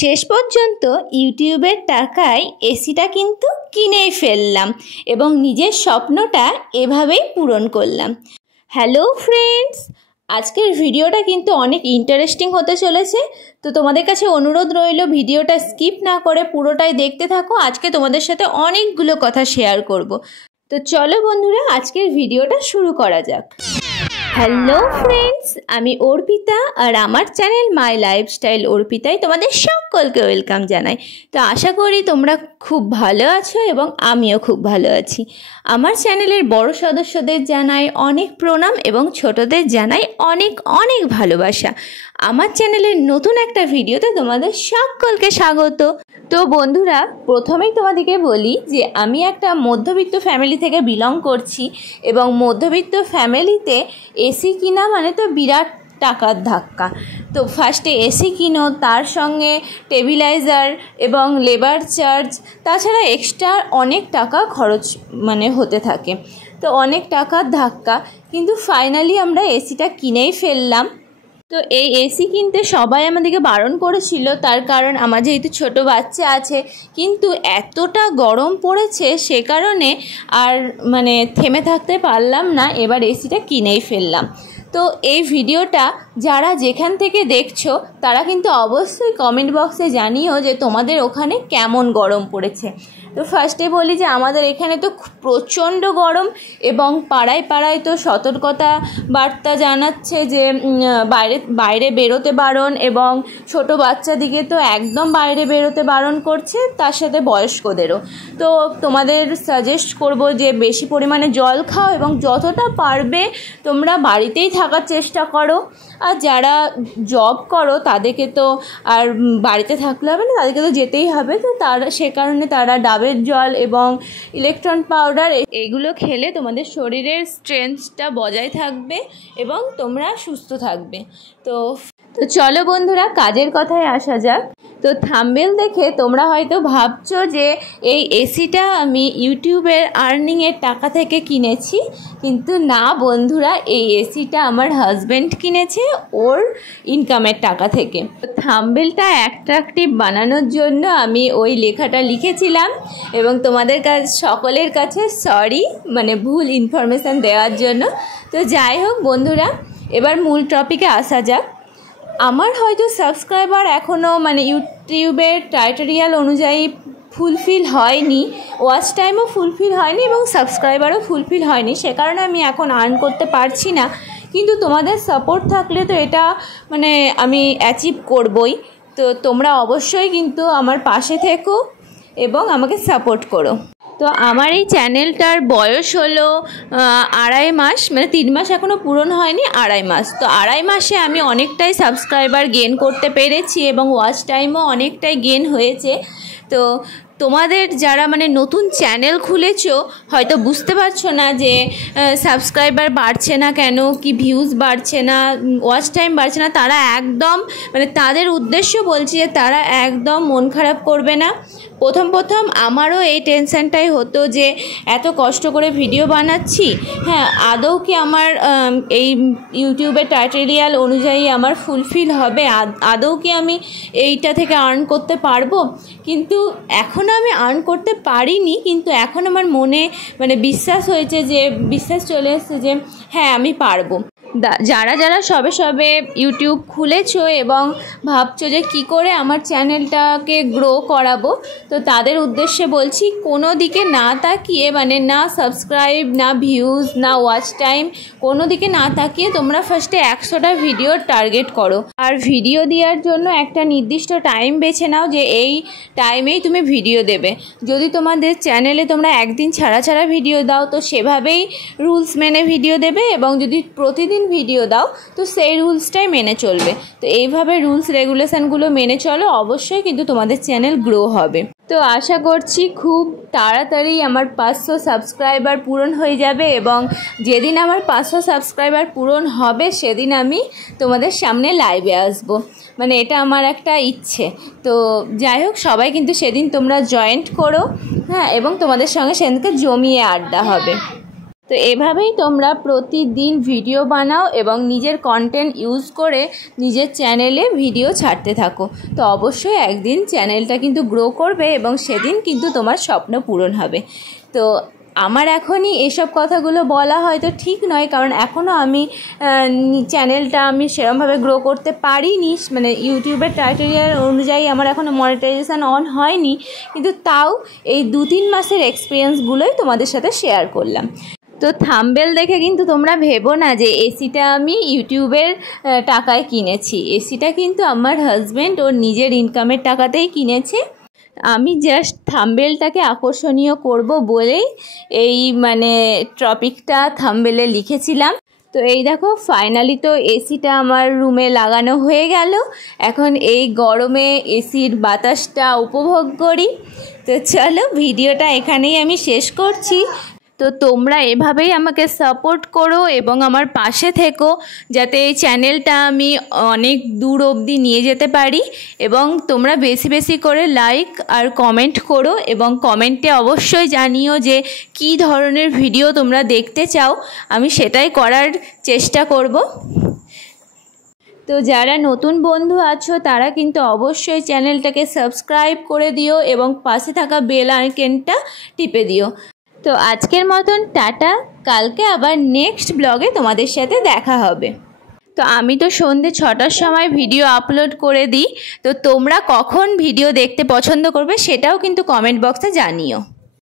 শেষ পর্যন্ত ইউটিউবের টাকায় এসিটা কিন্তু কিনেই ফেললাম এবং নিজের স্বপ্নটা এভাবেই পূরণ করলাম। হ্যালো ফ্রেন্ডস, আজকের ভিডিওটা কিন্তু অনেক ইন্টারেস্টিং হতে চলেছে। তো তোমাদের কাছে অনুরোধ রইল ভিডিওটা স্কিপ না করে পুরোটাই দেখতে থাকো। আজকে তোমাদের সাথে অনেকগুলো কথা শেয়ার করব। তো চলো বন্ধুরা, আজকের ভিডিওটা শুরু করা যাক। হ্যালো ফ্রেন্ডস, আমি অর্পিতা আর আমার চ্যানেল মাই লাইফস্টাইল অর্পিতায় তোমাদের সকলকে ওয়েলকাম জানাই। তো আশা করি তোমরা খুব ভালো আছো এবং আমিও খুব ভালো আছি। আমার চ্যানেলের বড় সদস্যদের জানাই অনেক প্রণাম এবং ছোটদের জানাই অনেক অনেক ভালোবাসা। আমার চ্যানেলের নতুন একটা ভিডিওতে তোমাদের সকলকে স্বাগত। তো বন্ধুরা, প্রথমেই তোমাদেরকে বলি যে আমি একটা মধ্যবিত্ত ফ্যামিলি থেকে বিলং করছি এবং মধ্যবিত্ত ফ্যামিলিতে এসি কিনা মানে তো বিরাট টাকার ধাক্কা। তো ফার্স্টে এসি কিনো, তার সঙ্গে টেবিলাইজার এবং লেবার চার্জ, তাছাড়া এক্সট্রা অনেক টাকা খরচ হতে থাকে। তো অনেক টাকার ধাক্কা, কিন্তু ফাইনালি আমরা এসিটা কিনেই ফেললাম। তো এই এসি কিনতে সবাই আমাদেরকে বারণ করেছিল, তার কারণ আমার যেহেতু ছোট বাচ্চা আছে, কিন্তু এতটা গরম পড়েছে সে কারণে আর থেমে থাকতে পারলাম না, এবার এসিটা কিনেই ফেললাম। তো এই ভিডিওটা যারা যেখান থেকে দেখছো তারা কিন্তু অবশ্যই কমেন্ট বক্সে জানিও যে তোমাদের ওখানে কেমন গরম পড়েছে। তো ফার্স্টে বলি যে আমাদের এখানে তো প্রচণ্ড গরম এবং পাড়ায় পাড়ায় তো সতর্কতা বার্তা জানাচ্ছে যে বাইরে বেরোতে বারণ, এবং ছোট বাচ্চাদিকে তো একদম বাইরে বেরোতে বারণ করছে, তার সাথে বয়স্কদেরও। তো তোমাদের সাজেস্ট করব যে বেশি পরিমাণে জল খাও এবং যতটা পারবে তোমরা বাড়িতেই থাকার চেষ্টা করো। আর যারা জব করো তাদেরকে তো আর বাড়িতে থাকলে হবে না, তাদেরকে তো যেতেই হবে। তো সে কারণে তারা ডাবের জল এবং ইলেকট্রন পাউডার এগুলো খেলে তোমাদের শরীরের স্ট্রেংথটা বজায় থাকবে এবং তোমরা সুস্থ থাকবে। তো চলো বন্ধুরা, কাজের কথায় আসা যাক। তো থাম্বনেল দেখে তোমরা হয়তো ভাবছো যে এই এসিটা আমি ইউটিউবের আর্নিংয়ের টাকা থেকে কিনেছি, কিন্তু না বন্ধুরা, এই এসিটা আমার হাজব্যান্ড কিনেছে ওর ইনকামের টাকা থেকে। থাম্বনেলটা অ্যাট্রাকটিভ বানানোর জন্য আমি ওই লেখাটা লিখেছিলাম এবং তোমাদের সকলের কাছে সরি, ভুল ইনফরমেশান দেওয়ার জন্য। তো যাই হোক বন্ধুরা, এবার মূল টপিকে আসা যাক। আমার হয়তো সাবস্ক্রাইবার এখনও ইউটিউবের ক্রাইটেরিয়াল অনুযায়ী ফুলফিল হয়নি, ওয়াচ টাইমও ফুলফিল হয়নি এবং সাবস্ক্রাইবারও ফুলফিল হয়নি, সে কারণে আমি এখন আর্ন করতে পারছি না। কিন্তু তোমাদের সাপোর্ট থাকলে তো এটা আমি অ্যাচিভ করবই। তো তোমরা অবশ্যই কিন্তু আমার পাশে থেকো এবং আমাকে সাপোর্ট করো। তো আমার এই চ্যানেলটার বয়স হলো 2.5 মাস, 3 মাস এখনও পূরণ হয়নি, 2.5 মাস। তো 2.5 মাসে আমি অনেকটাই সাবস্ক্রাইবার গেইন করতে পেরেছি এবং ওয়াচ টাইমও অনেকটাই গেইন হয়েছে। তো তোমাদের যারা নতুন চ্যানেল খুলেছো হয়তো বুঝতে পারছো না যে সাবস্ক্রাইবার বাড়ছে না কেন, কি ভিউজ বাড়ছে না, ওয়াচ টাইম বাড়ছে না, তারা একদম তাদের উদ্দেশ্য বলছি যে তারা একদম মন খারাপ করবে না। প্রথম আমারও এই টেনশানটাই হতো যে এত কষ্ট করে ভিডিও বানাচ্ছি, হ্যাঁ আদৌ কি আমার এই ইউটিউবের ক্রাইটেরিয়াল অনুযায়ী আমার ফুলফিল হবে, আদৌ কি আমি এইটা থেকে আর্ন করতে পারবো। কিন্তু এখনও আমি আর্ন করতে পারিনি, কিন্তু এখন আমার মনে বিশ্বাস হয়েছে, যে বিশ্বাস চলে এসেছে যে হ্যাঁ আমি পারবো। যারা সবে ইউটিউব খুলেছো এবং ভাবছো যে কি করে আমার চ্যানেলটাকে গ্রো করাবো, তো তাদের উদ্দেশ্যে বলছি কোনো দিকে না তাকিয়ে না সাবস্ক্রাইব, না ভিউজ, না ওয়াচ টাইম, কোনো দিকে না তাকিয়ে তোমরা ফার্স্টে 100টা ভিডিওর টার্গেট করো। আর ভিডিও দেওয়ার জন্য একটা নির্দিষ্ট টাইম বেছে নাও যে এই টাইমেই তুমি ভিডিও দেবে। যদি তোমাদের চ্যানেলে তোমরা একদিন ছাড়া ভিডিও দাও তো সেভাবেই রুলস মেনে ভিডিও দেবে, এবং যদি প্রতিদিন ভিডিও দাও তো সেই রুলসটাই মেনে চলবে। তো এইভাবে রুলস রেগুলেশনগুলো মেনে চলো, অবশ্যই কিন্তু তোমাদের চ্যানেল গ্রো হবে। তো আশা করছি খুব তাড়াতাড়ি আমার 500 সাবস্ক্রাইবার পূরণ হয়ে যাবে, এবং যেদিন আমার 500 সাবস্ক্রাইবার পূরণ হবে সেদিন আমি তোমাদের সামনে লাইভে আসবো। এটা আমার একটা ইচ্ছে। তো যাই হোক, সবাই কিন্তু সেদিন তোমরা জয়েন্ট করো, হ্যাঁ, এবং তোমাদের সঙ্গে সেদিনকে জমিয়ে আড্ডা হবে। তো এভাবেই তোমরা প্রতিদিন ভিডিও বানাও এবং নিজের কন্টেন্ট ইউজ করে নিজের চ্যানেলে ভিডিও ছাড়তে থাকো। তো অবশ্যই একদিন চ্যানেলটা কিন্তু গ্রো করবে এবং সেদিন কিন্তু তোমার স্বপ্ন পূরণ হবে। তো আমার এখনই এসব কথাগুলো বলা হয়তো ঠিক নয়, কারণ এখনও আমি চ্যানেলটা আমি সেরকমভাবে গ্রো করতে পারিনি, মানে ইউটিউবের ক্রাইটেরিয়া অনুযায়ী আমার এখনও মনিটাইজেশান অন হয়নি, কিন্তু তাও এই 2-3 মাসের এক্সপিরিয়েন্সগুলোই তোমাদের সাথে শেয়ার করলাম। তো থাম্বনেল দেখে কিন্তু তোমরা ভেবো না যে এসিটা আমি ইউটিউবের টাকায় কিনেছি। এসিটা কিন্তু আমার হাজব্যান্ড ওর নিজের ইনকামের টাকাতেই কিনেছে। আমি জাস্ট থাম্বনেলটাকে আকর্ষণীয় করব বলেই এই টপিকটা থাম্বনেলে লিখেছিলাম। তো এই দেখো ফাইনালি তো এসিটা আমার রুমে লাগানো হয়ে গেল। এখন এই গরমে এসির বাতাসটা উপভোগ করি। তো চলো ভিডিওটা এখানেই আমি শেষ করছি। তো তোমরা এভাবেই আমাকে সাপোর্ট করো এবং আমার পাশে থেকো, যাতে এই চ্যানেলটা আমি অনেক দূর অবধি নিয়ে যেতে পারি। এবং তোমরা বেশি বেশি করে লাইক আর কমেন্ট করো এবং কমেন্টে অবশ্যই জানিও যে কী ধরনের ভিডিও তোমরা দেখতে চাও, আমি সেটাই করার চেষ্টা করব। তো যারা নতুন বন্ধু আছো তারা কিন্তু অবশ্যই চ্যানেলটাকে সাবস্ক্রাইব করে দিও এবং পাশে থাকা বেল আইকনটা টিপে দিও। তো আজকের মতন টাটা, কালকে আবার নেক্সট ব্লগে তোমাদের সাথে দেখা হবে। তো আমি তো সন্ধ্যে 6টার সময় ভিডিও আপলোড করে দিই। তো তোমরা কখন ভিডিও দেখতে পছন্দ করবে সেটাও কিন্তু কমেন্ট বক্সে জানিও।